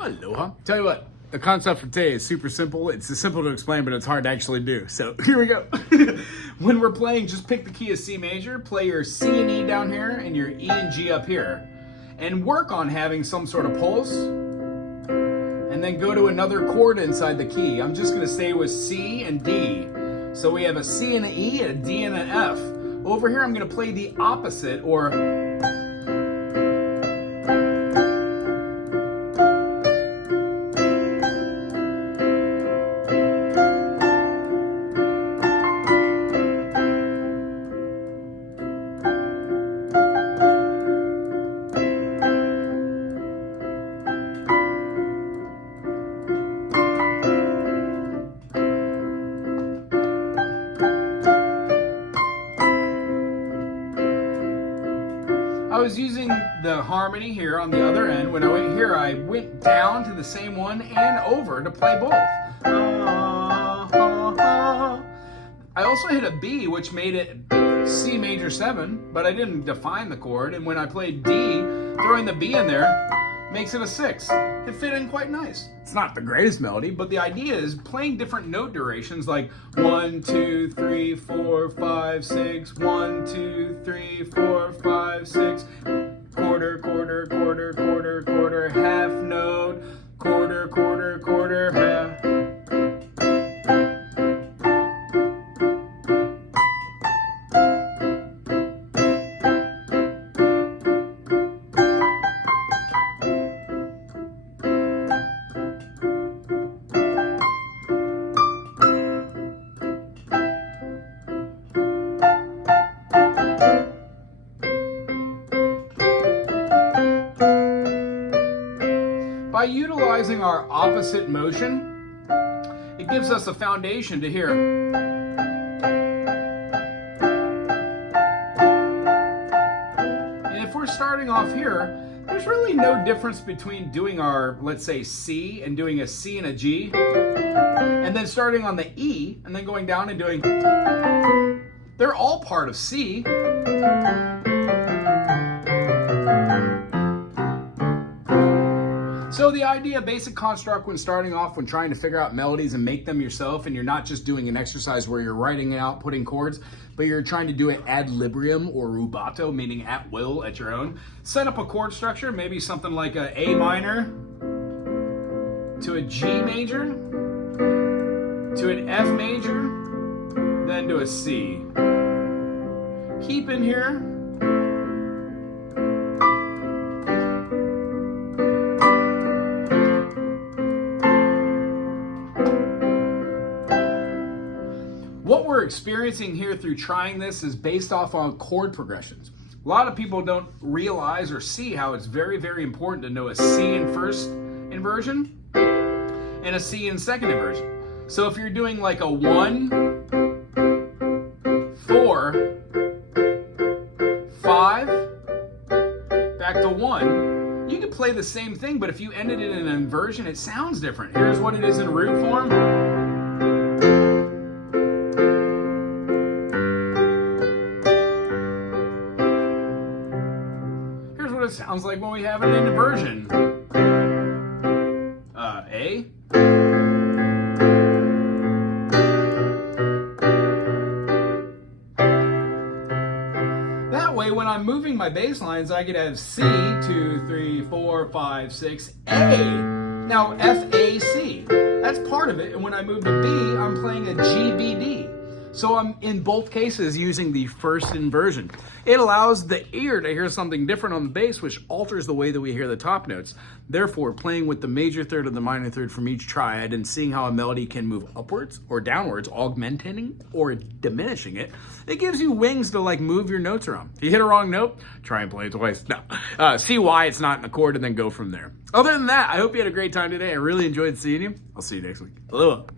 Aloha. Tell you what, the concept for today is super simple. It's simple to explain, but it's hard to actually do. So here we go. When we're playing, just pick the key of C major, play your C and E down here, and your E and G up here. And work on having some sort of pulse. And then go to another chord inside the key. I'm just gonna stay with C and D. So we have a C and an E, a D and an F. Over here, I'm gonna play the opposite, or I was using the harmony here on the other end. When I went here, I went down to the same one and over to play both. I also hit a B, which made it C major 7, but I didn't define the chord. And when I played D, throwing the B in there makes it a 6. It fit in quite nice. It's not the greatest melody, but the idea is playing different note durations like 1, 2, 3, 4, 5, 6, 1, 2, 3, 4, 5, 6, quarter, quarter, quarter, quarter, quarter, half note, quarter, quarter, quarter, half. By utilizing our opposite motion, it gives us a foundation to hear. And if we're starting off here, there's really no difference between doing our, let's say, C and doing a C and a G, and then starting on the E and then going down and doing, they're all part of C. So the idea, basic construct when starting off, when trying to figure out melodies and make them yourself, and you're not just doing an exercise where you're writing out, putting chords, but you're trying to do it ad librium or rubato, meaning at will, at your own. Set up a chord structure, maybe something like a A minor to a G major, to an F major, then to a C. Keep in here. What we're experiencing here through trying this is based off on chord progressions. A lot of people don't realize or see how it's very, very important to know a C in first inversion and a C in second inversion. So if you're doing like a 1, 4, 5, back to 1, you can play the same thing, but if you ended it in an inversion, it sounds different. Here's what it is in root form. It sounds like when we have an inversion. A. That way, when I'm moving my bass lines, I could have C, 2, 3, 4, 5, 6, A. Now, F, A, C. That's part of it. And when I move to B, I'm playing a G, B, D. So I'm in both cases using the first inversion. It allows the ear to hear something different on the bass, which alters the way that we hear the top notes. Therefore, playing with the major third and the minor third from each triad and seeing how a melody can move upwards or downwards, augmenting or diminishing it, it gives you wings to like move your notes around. If you hit a wrong note, try and play it twice. No, see why it's not in the chord and then go from there. Other than that, I hope you had a great time today. I really enjoyed seeing you. I'll see you next week. Aloha.